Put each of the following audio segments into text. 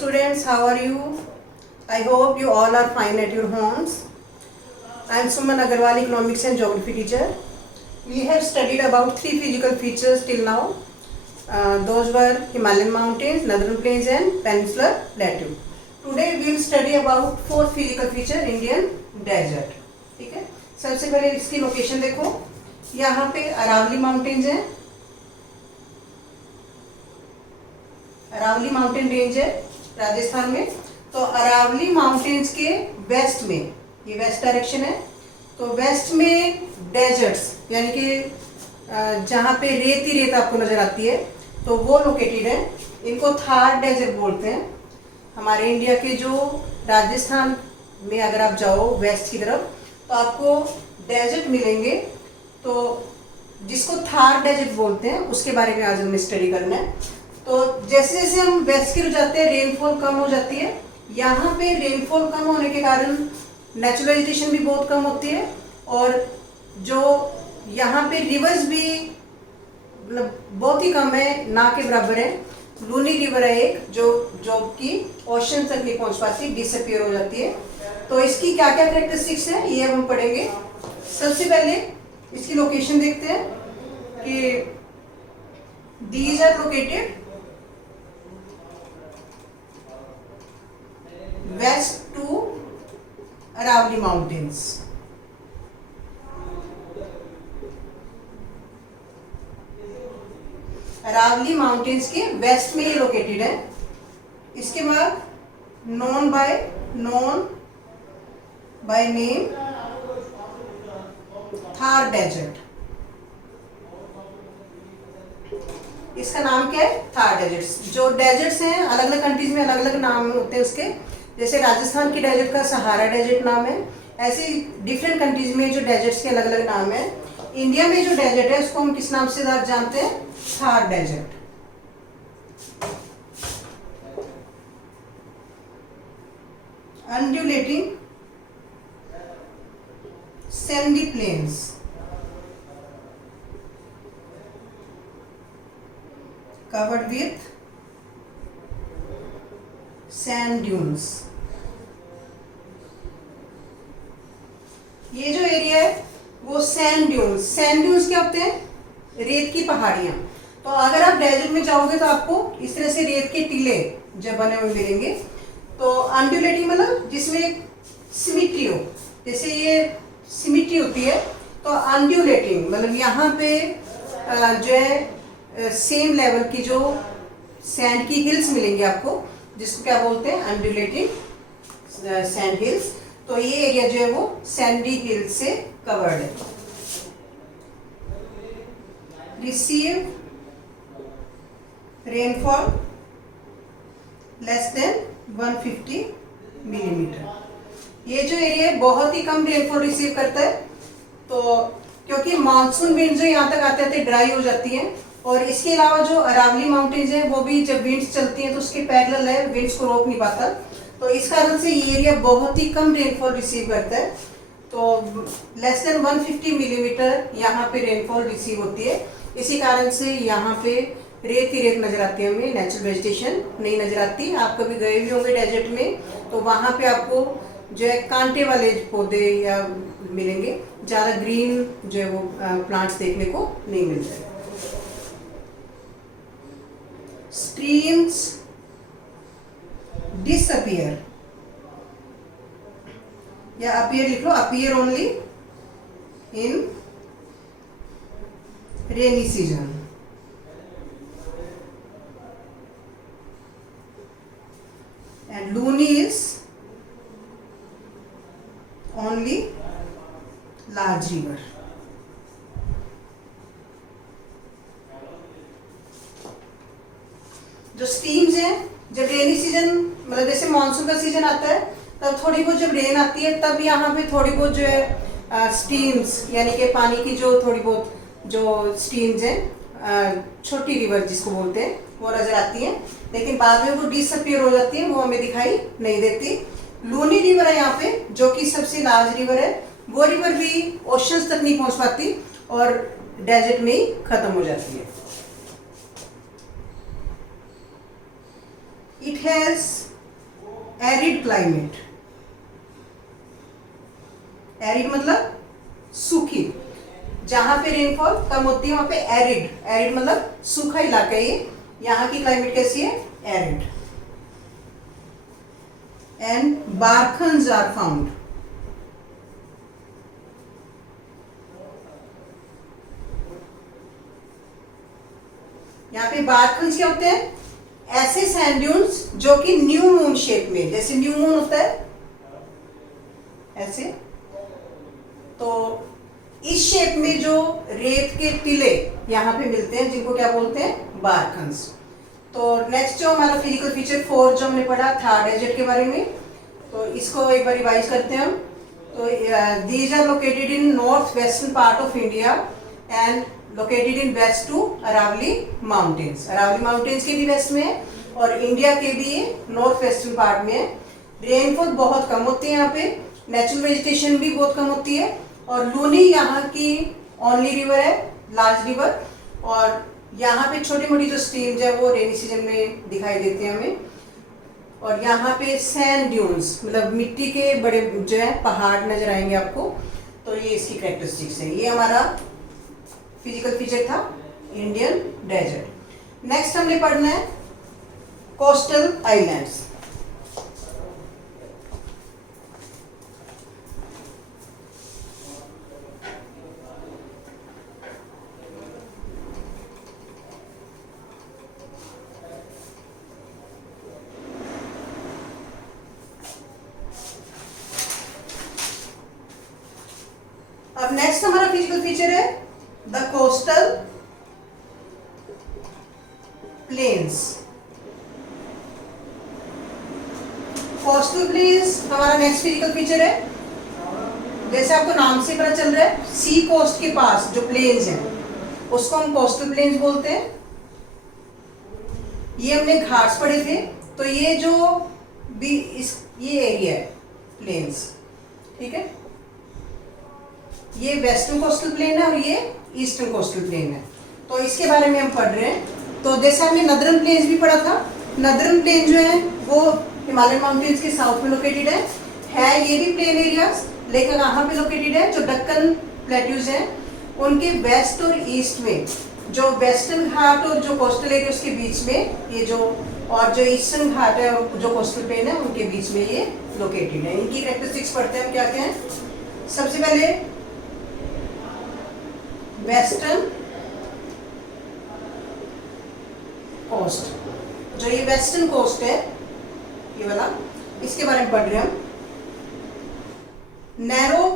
students, how are you? I hope you all are fine at your homes. I am Suman Agarwal, economics and geography teacher. We have studied about 3 physical features till now. Those were Himalayan mountains, northern plains and peninsular plateau. Today we will study about 4th physical feature, Indian desert. ठीक है, सबसे पहले इसकी location देखो. यहाँ पे Aravalli mountains हैं, Aravalli mountain range है राजस्थान में. तो अरावली माउंटेन्स के वेस्ट में, ये वेस्ट डायरेक्शन है, तो वेस्ट में डेजर्ट्स यानी कि जहाँ पे रेत ही रेत आपको नजर आती है तो वो लोकेटेड है. इनको थार डेजर्ट बोलते हैं. हमारे इंडिया के जो राजस्थान में अगर आप जाओ वेस्ट की तरफ तो आपको डेजर्ट मिलेंगे, तो जिसको थार डेजर्ट बोलते हैं उसके बारे में आज हमें स्टडी करना है. तो जैसे जैसे हम वेस्ट की तरफ जाते हैं रेनफॉल कम हो जाती है. यहाँ पे रेनफॉल कम होने के कारण नेचुरल वेजिटेशन भी बहुत कम होती है, और जो यहाँ पे रिवर्स भी मतलब बहुत ही कम है, ना के बराबर है. लूनी रिवर है एक जो कि ओशन तक नहीं पहुँच पाती, डिसअपियर हो जाती है. तो इसकी क्या क्या कैरेक्टरिस्टिक्स हैं ये हम पढ़ेंगे. सबसे पहले इसकी लोकेशन देखते हैं कि these are located west to Aravalli mountains. Aravalli mountains के वेस्ट में ये लोकेटेड है. इसके बाद known by name Thar desert. इसका नाम क्या है? थार डेजर्ट्स. जो डेजर्ट्स हैं अलग अलग कंट्रीज में अलग अलग नाम होते हैं उसके. जैसे राजस्थान की डेजर्ट का सहारा डेजर्ट नाम है, ऐसे डिफरेंट कंट्रीज में जो डेजर्ट्स के अलग अलग नाम है. इंडिया में जो डेजर्ट है उसको हम किस नाम से जानते हैं? Thar desert. Undulating sandy plains, covered with sand dunes. ये जो एरिया है वो सैंड ड्यून्स. सैंड ड्यून्स क्या होते हैं? रेत की पहाड़ियां. तो अगर आप डेजर्ट में जाओगे तो आपको इस तरह से रेत के टीले जब बने हुए मिलेंगे. तो अनड्यूलेटिंग मतलब जिसमें सिमिट्री हो, जैसे ये सिमिट्री होती है. तो अनड्यूलेटिंग मतलब यहाँ पे जो है सेम लेवल की जो सैंड की हिल्स मिलेंगी आपको, जिसको क्या बोलते हैं? अनड्यूलेटिंग सैंड हिल्स. तो ये एरिया जो है वो सैंडी हिल्स से कवर्ड है. Receive rainfall less than 150 millimetre. ये जो एरिया है बहुत ही कम रेनफॉल रिसीव करता है. तो क्योंकि मानसून विंड जो यहाँ तक आते आते ड्राई हो जाती हैं, और इसके अलावा जो अरावली माउंटेन्स हैं वो भी जब विंड्स चलती हैं तो उसके पैरेलल है, विंड्स को रोक नहीं पाता. तो इस कारण से ये एरिया बहुत ही कम रेनफॉल रिसीव करता है. तो लेस देन 150 मिलीमीटर यहाँ पे रेनफॉल रिसीव होती है. इसी कारण से यहाँ पे रेत ही रेत नजर आती है, हमें नेचुरल वेजिटेशन नहीं नजर आती. आप कभी गए भी होंगे डेजर्ट में तो वहाँ पे आपको जो है कांटे वाले पौधे या मिलेंगे, ज़्यादा ग्रीन जो है वो प्लांट्स देखने को नहीं मिलते. स्ट्रीम्स डिसअपियर या अपीयर लिख लो, appear only in rainy season. And Luni is only large river. जो स्ट्रीम्स हैं जब रेनी सीजन मतलब जैसे मानसून का सीजन आता है तब थोड़ी बहुत जब रेन आती है तब यहाँ पे थोड़ी बहुत जो है स्ट्रीम्स यानी कि पानी की जो थोड़ी बहुत जो स्ट्रीम्स हैं, छोटी रिवर जिसको बोलते हैं, वो नजर आती हैं. लेकिन बाद में वो डिसअपियर हो जाती है, वो हमें दिखाई नहीं देती. लूनी रिवर है यहाँ पे जो कि सबसे लार्ज रिवर है. वो रिवर भी ओशंस तक नहीं पहुंच पाती और डेजर्ट में ही खत्म हो जाती है. It has arid climate, arid मतलब सूखी, जहां पे रेनफॉल कम होती है वहां पे एरिड, एरिड मतलब सूखा इलाका है ये, यहाँ की क्लाइमेट कैसी है, एरिड। एंड बारखन्स आर फाउंड, यहाँ पे बारखन्स क्या होते हैं, ऐसे सैंड ड्यून्स जो कि न्यू मून शेप में, जैसे न्यू मून होता है ऐसे, तो इस शेप में जो रेत के टीले यहाँ पे मिलते हैं जिनको क्या बोलते हैं, बारखन्स। तो नेक्स्ट जो हमारा फिजिकल फीचर 4 जो हमने पढ़ा थार डेजर्ट के बारे में, तो इसको एक बार रिवाइज करते हैं हम। तो these are located in north western part of India and located in west to Aravalli mountains, Aravalli mountains के भी वेस्ट में है और इंडिया के भी नॉर्थ वेस्टर्न पार्ट में है। रेनफॉल बहुत कम होती है यहाँ पे, नेचुरल वेजिटेशन भी बहुत कम होती है, और लूनी यहाँ की ओनली रिवर है, लार्ज रिवर, और यहाँ पे छोटी मोटी जो स्ट्रीम्स है वो रेनी सीजन में दिखाई देती हैं हमें। और यहाँ पे सैंड ड्यून्स मतलब मिट्टी के बड़े जो है पहाड़ नजर आएंगे आपको। तो ये इसकी कैरेक्टरिस्टिक्स है। ये हमारा फिजिकल फीचर था इंडियन डेजर्ट। नेक्स्ट हमने पढ़ना है कोस्टल आइलैंड्स। अब नेक्स्ट हमारा फिजिकल फीचर है the coastal planes. Coastal planes हमारा नेक्स्ट फिजिकल फीचर है। जैसे आपको नाम से पता चल रहा है, सी कोस्ट के पास जो प्लेन्स हैं उसको हम कोस्टल प्लेन्स बोलते हैं। ये हमने घाट्स पढ़े थे, तो ये जो भी ये एरिया है प्लेन्स, ठीक है, ये वेस्टर्न कोस्टल प्लेन है और ये ईस्टर्न कोस्टल प्लेन है। तो इसके बारे में हम पढ़ रहे हैं। तो जैसे हमने नदरन प्लेन्स भी पढ़ा था, नदरन प्लेन जो है वो हिमालयन माउंटेन्स के साउथ में लोकेटेड है ये भी प्लेन एरियाज, लेकिन कहाँ पे लोकेटेड है, जो दक्कन प्लेट्यूज हैं उनके वेस्ट और ईस्ट में, जो वेस्टर्न घाट और जो कोस्टल एरिया उसके बीच में ये जो, और जो ईस्टर्न घाट है और जो कोस्टल प्लेन है उनके बीच में ये लोकेटेड है। इनकी कैरेक्टरिस्टिक्स पढ़ते हैं हम क्या क्या है। सबसे पहले वेस्टर्न कोस्ट, जो ये वेस्टर्न कोस्ट है ये वाला, इसके बारे में पढ़ रहे हैं हम। Narrow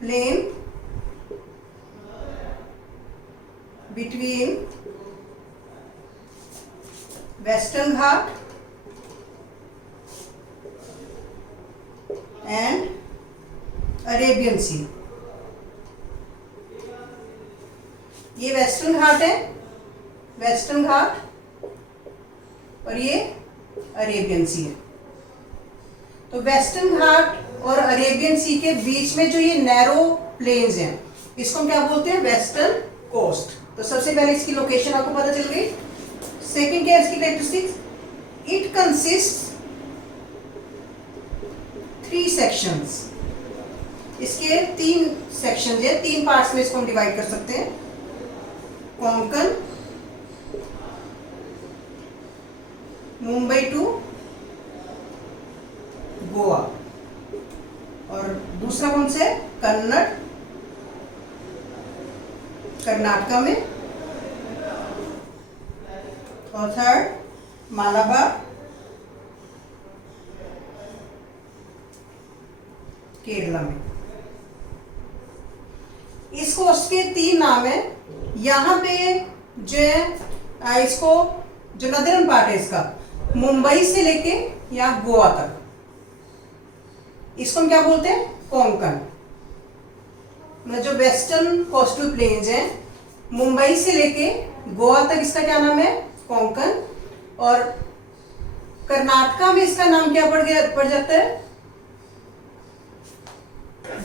plain between western Ghat and Arabian sea. ये वेस्टर्न घाट है, वेस्टर्न घाट, और ये अरेबियन सी है। तो वेस्टर्न घाट और अरेबियन सी के बीच में जो ये नैरो प्लेन्स हैं इसको हम क्या बोलते हैं, वेस्टर्न कोस्ट। तो सबसे पहले इसकी लोकेशन आपको पता चल गई। सेकंड क्या है इसकी कैरेक्टरिस्टिक्स, इट कंसिस्ट 3 सेक्शंस। इसके 3 सेक्शंस हैं, 3 पार्ट्स में इसको हम डिवाइड कर सकते हैं। कोंकण, मुंबई टू गोवा, और दूसरा कौन सा है, कन्नड़, कर्नाटका में, और थर्ड मालाबार, केरला में। इस कोस्ट के 3 नाम है। यहाँ पे जो है इसको, जो नदरन पार्ट है इसका, मुंबई से लेके या गोवा तक, इसको हम क्या बोलते हैं, कोंकण। मतलब जो वेस्टर्न कोस्टल प्लेन्स हैं मुंबई से लेके गोवा तक इसका क्या नाम है, कोंकण। और कर्नाटका में इसका नाम क्या पड़ जाता है,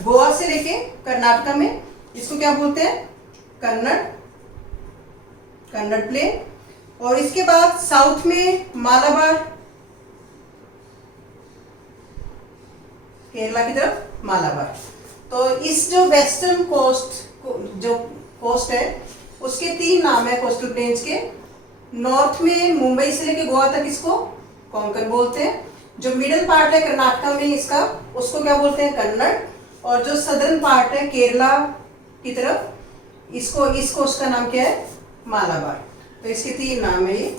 गोवा से लेके कर्नाटका में इसको क्या बोलते हैं, कन्नड़, कन्नड़ प्लेन। और इसके बाद साउथ में मालाबार केरला की तरफ मालाबार। तो इस जो वेस्टर्न कोस्ट जो कोस्ट है उसके 3 नाम है कोस्टल प्लेन्स के। नॉर्थ में मुंबई से लेके गोवा तक इसको कोंकण बोलते हैं। जो मिडिल पार्ट है कर्नाटका में इसका, उसको क्या बोलते हैं, कन्नड़। और जो सदर्न पार्ट है केरला की तरफ, इसको इस कोस्ट का नाम क्या है, मालाबार। तो इसके 3 नाम है ये।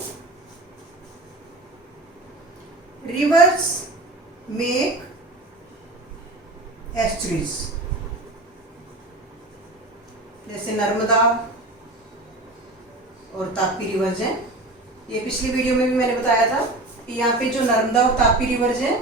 रिवर्स मेक एस्चुरीज, जैसे नर्मदा और तापी रिवर्स हैं। ये पिछली वीडियो में भी मैंने बताया था कि यहाँ पे जो नर्मदा और तापी रिवर्स हैं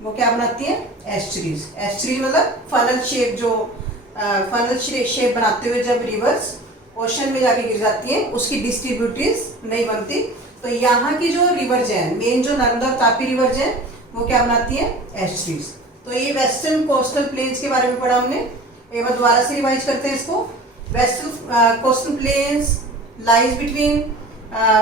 वो क्या बनाती हैं, एस्चुरीज। एस्चुरीज मतलब फनल शेप, जो फनल शेप बनाते हुए जब रिवर्स ओशन में जाके गिर जाती हैं उसकी डिस्ट्रीब्यूटरीज नहीं बनती। तो यहाँ की जो रिवर्स हैं, मेन जो नर्मदा और तापी रिवर्स हैं, वो क्या बनाती हैं, एस्चुरीज। तो ये वेस्टर्न कोस्टल प्लेन्स के बारे में पढ़ा हमने। एक बार दोबारा से रिवाइज करते हैं इसको। Western coastal plains lies between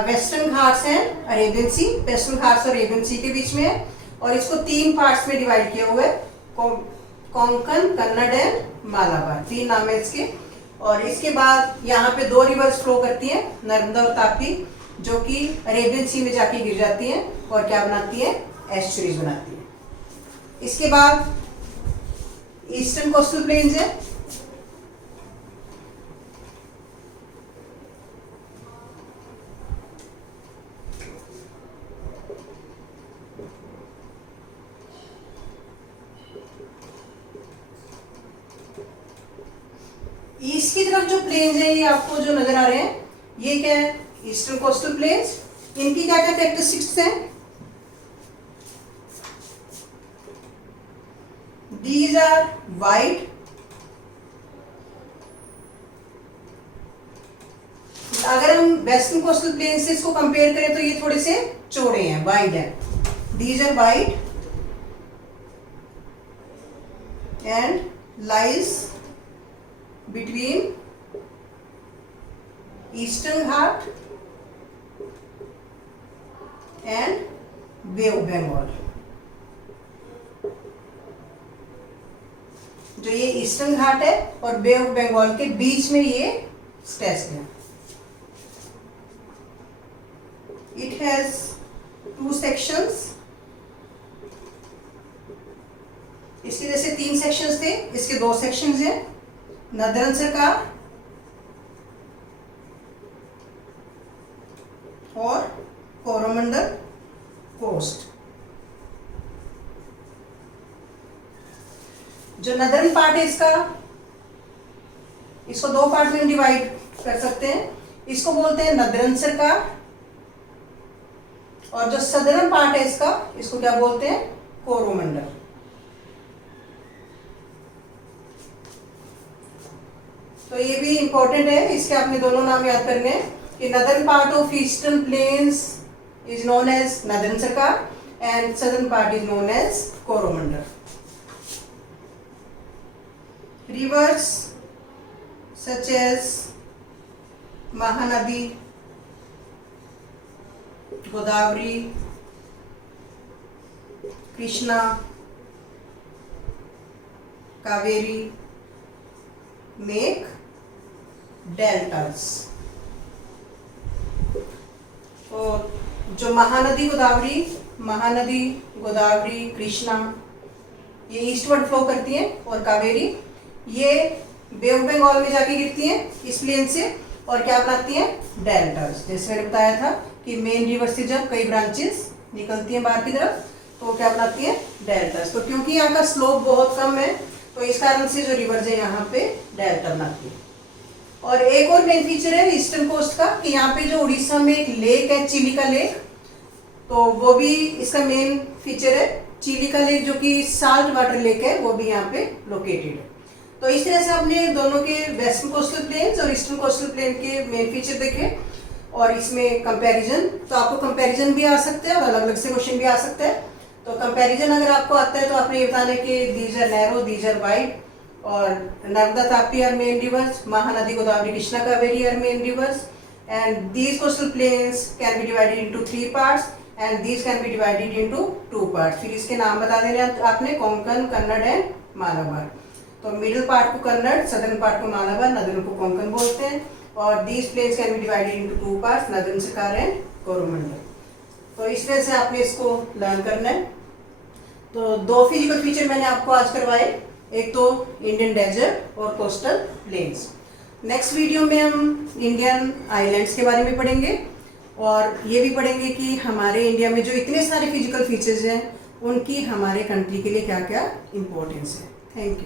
Western Ghats and Arabian Sea. Western Ghats और अरेबियन सी के बीच में है और इसको 3 पार्ट्स में डिवाइड किया हुआ है, कोंकण, कन्नड़ एंड मालाबार, 3 नाम है इसके। और इसके बाद यहाँ पे 2 रिवर्स फ्लो करती हैं, नर्मदा और तापी, जो कि अरेबियन सी में जाके गिर जाती हैं और क्या बनाती हैं, एस्चुरीज बनाती हैं। इसके बाद ईस्टर्न कोस्टल प्लेन्स है। ईस्ट की तरफ जो प्लेन्स हैं, ये आपको जो नजर आ रहे हैं, ये क्या है, ईस्टर्न कोस्टल प्लेन्स। इनकी क्या क्या कैरेक्टरिस्टिक्स हैं, दीज आर वाइड, अगर हम वेस्टर्न कोस्टल प्लेन से इसको कंपेयर करें तो ये थोड़े से चौड़े हैं, वाइड हैं। These are wide and lies between Eastern Ghat and Bay of Bengal. जो ये ईस्टर्न घाट है और बे ऑफ बंगाल के बीच में ये स्टेशन है। It has 2 sections. इसके जैसे 3 सेक्शंस थे, इसके 2 सेक्शंस हैं, नदरन सरकार और कोरोमंडल कोस्ट। जो नदरन पार्ट है इसका, इसको 2 पार्ट में डिवाइड कर सकते हैं। इसको बोलते हैं नदरन सरकार, और जो सदर्न पार्ट है इसका, इसको क्या बोलते हैं, कोरोमंडल। तो ये भी इंपॉर्टेंट है, इसके आपने दोनों नाम याद करने हैं कि northern part of eastern plains is known as northern Sarkar and southern part is known as Coromandel. Rivers such as Mahanadi, Godavari, Krishna, Kaveri make deltas। और जो महानदी गोदावरी, कृष्णा, ये ईस्टवर्ड फ्लो करती हैं, और कावेरी ये बे ऑफ बंगाल में जाके गिरती हैं इस प्लेन से, और क्या बनाती हैं, डेल्टास। जैसे मैंने बताया था कि मेन रिवर से जब कई ब्रांचेस निकलती हैं बाहर की तरफ तो क्या बनाती हैं, डेल्टास। तो क्योंकि यहाँ का स्लोप बहुत कम है तो इस कारण से जो रिवर्स है यहाँ पे डेल्टा बनाती है। और एक और मेन फीचर है ईस्टर्न कोस्ट का कि यहाँ पे जो उड़ीसा में एक लेक है, चिलिका लेक, तो वो भी इसका मेन फीचर है। चिलिका लेक जो कि साल्ट वाटर लेक है, वो भी यहाँ पे लोकेटेड है। तो इस तरह से आपने दोनों के वेस्टर्न कोस्टल प्लेन्स और ईस्टर्न कोस्टल प्लेन के मेन फीचर देखे और इसमें कंपैरिजन। तो आपको कंपैरिजन भी आ सकता है और अलग अलग से क्वेश्चन भी आ सकता है। तो कंपैरिजन अगर आपको आता है तो आपने ये बताना है कि these are narrow, these are wide, और Narmada Tapi are main rivers, Mahanadi Godavari Krishna Kaveri are main rivers, and these coastal plains can be divided into 3 parts: and these can be divided into 2 parts. फिर इसके नाम बता देने आपने, कोंकण, कन्नड़ एंड मालाबार। तो मिडिल पार्ट को Kannada, southern part को मालाबार, नदर्न को कोंकण बोलते हैं। और these plains can be divided into 2 parts, northern Circar and Coromandel. तो इस तरह से आपने इसको लर्न करना है। तो 2 फिजिकल फीचर मैंने आपको आज करवाए, एक तो इंडियन डेजर्ट और कोस्टल प्लेन्स। नेक्स्ट वीडियो में हम इंडियन आइलैंड्स के बारे में पढ़ेंगे और ये भी पढ़ेंगे कि हमारे इंडिया में जो इतने सारे फिजिकल फीचर्स हैं उनकी हमारे कंट्री के लिए क्या क्या इम्पोर्टेंस है। Thank you.